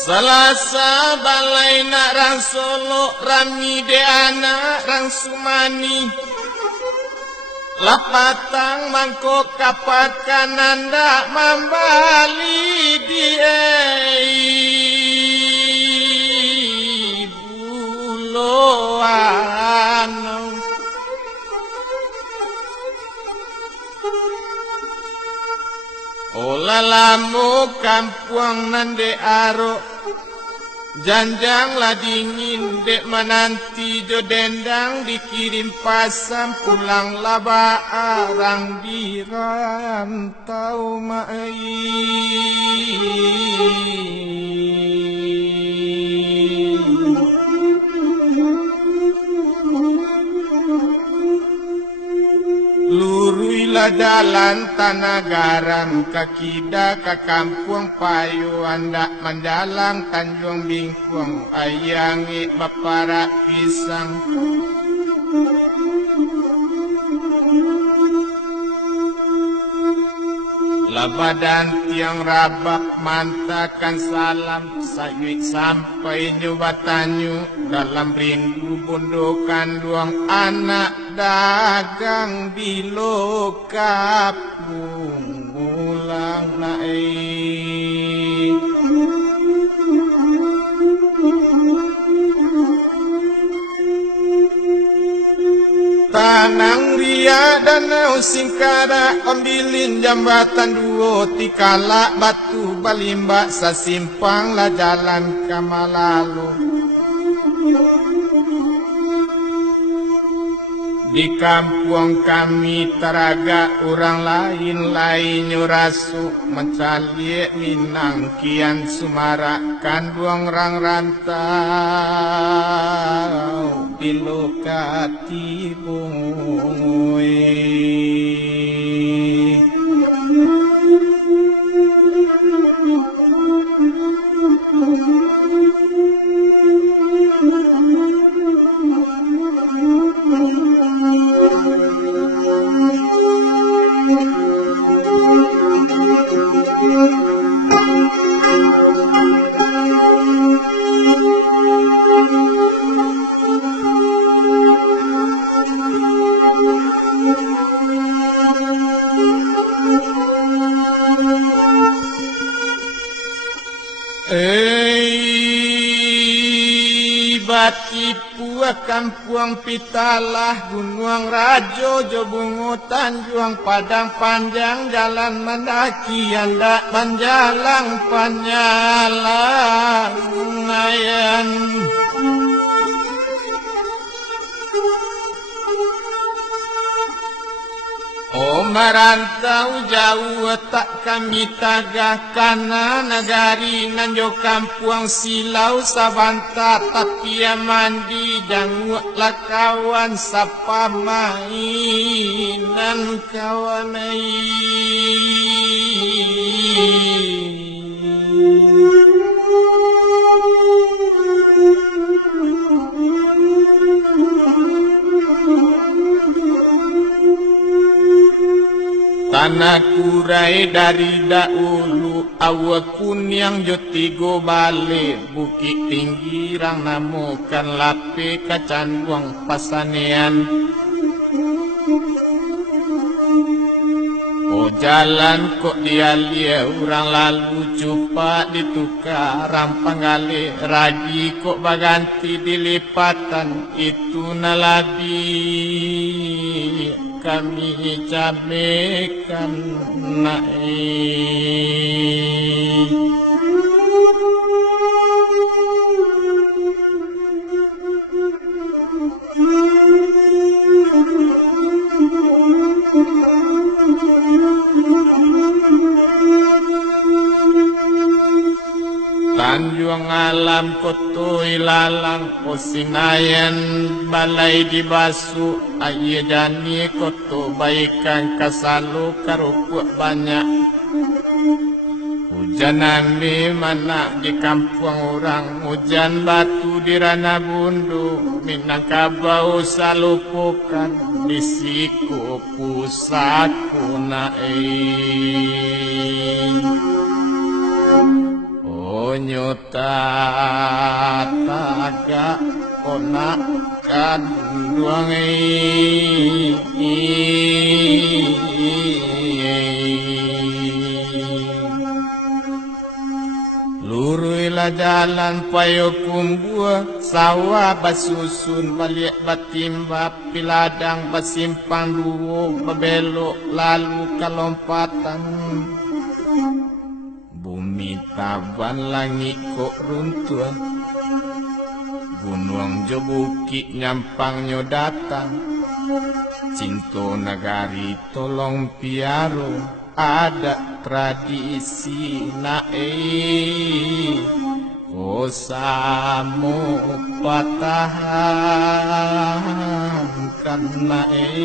Salasa balai nak rang Solo rami de anak rang Sumani lapatang mangkok kapat kananda mambali diei buloan olalamu kampung nande aro janjang lah dingin dek menanti jo dendang dikirim pasang pulang laba arang dirantau mai Luruilah jalan tanah garam kakida ke kampung payu andak mendalang Tanjung Bingkung ayangi bapara pisang Labadan tiang rabak mantakan salam sayuik sampai nyubatanyu dalam rindu bundukan luang anak dagang di lokapung ulang naik Tanang ria danau singkara ambilin jambatan duo tikala batu balimba sasimpang lah jalan kamalalu di kampung kami taraga orang lain nyurasu mencalik minang kian sumarakan duang rang rantau di lokati bungui Batipu kampung Pitalah Gunung Rajo Jobungu Tanjung Padang Panjang Jalan mendaki anda menjalang panjalang nayan merantau jauh tak kami tagah kana nagari nanjo kampung silau sabanta tapi mandi jangu lakawan sapa mainan kawanai Tanah kurai dari dahulu awakun yang jotigo balik bukit tinggi rang namukan lape kacanduang pasanean oh jalan kok dia orang lalu cupa ditukar rampang kali ragi kok baganti dilipatan itu nalabi kami cabekan naik Tanjung alam kotoi lalang posinayan balai dibasu aye jani koto baikan kasalu karupuk banyak hujanan di mana di kampung orang hujan batu di rana bundu minangkabau salupukan di siku pusaku naik Luruilah jalan payokum gua, sawah basusun balik batimba, piladang basimpang duo, babelok lalu kalompatan. Bumi taban langit kok runtuh, gunung jo bukit nyampang nyo datang. Cinto nagari tolong piaro, ada tradisi nae kosamu patahan kan nae.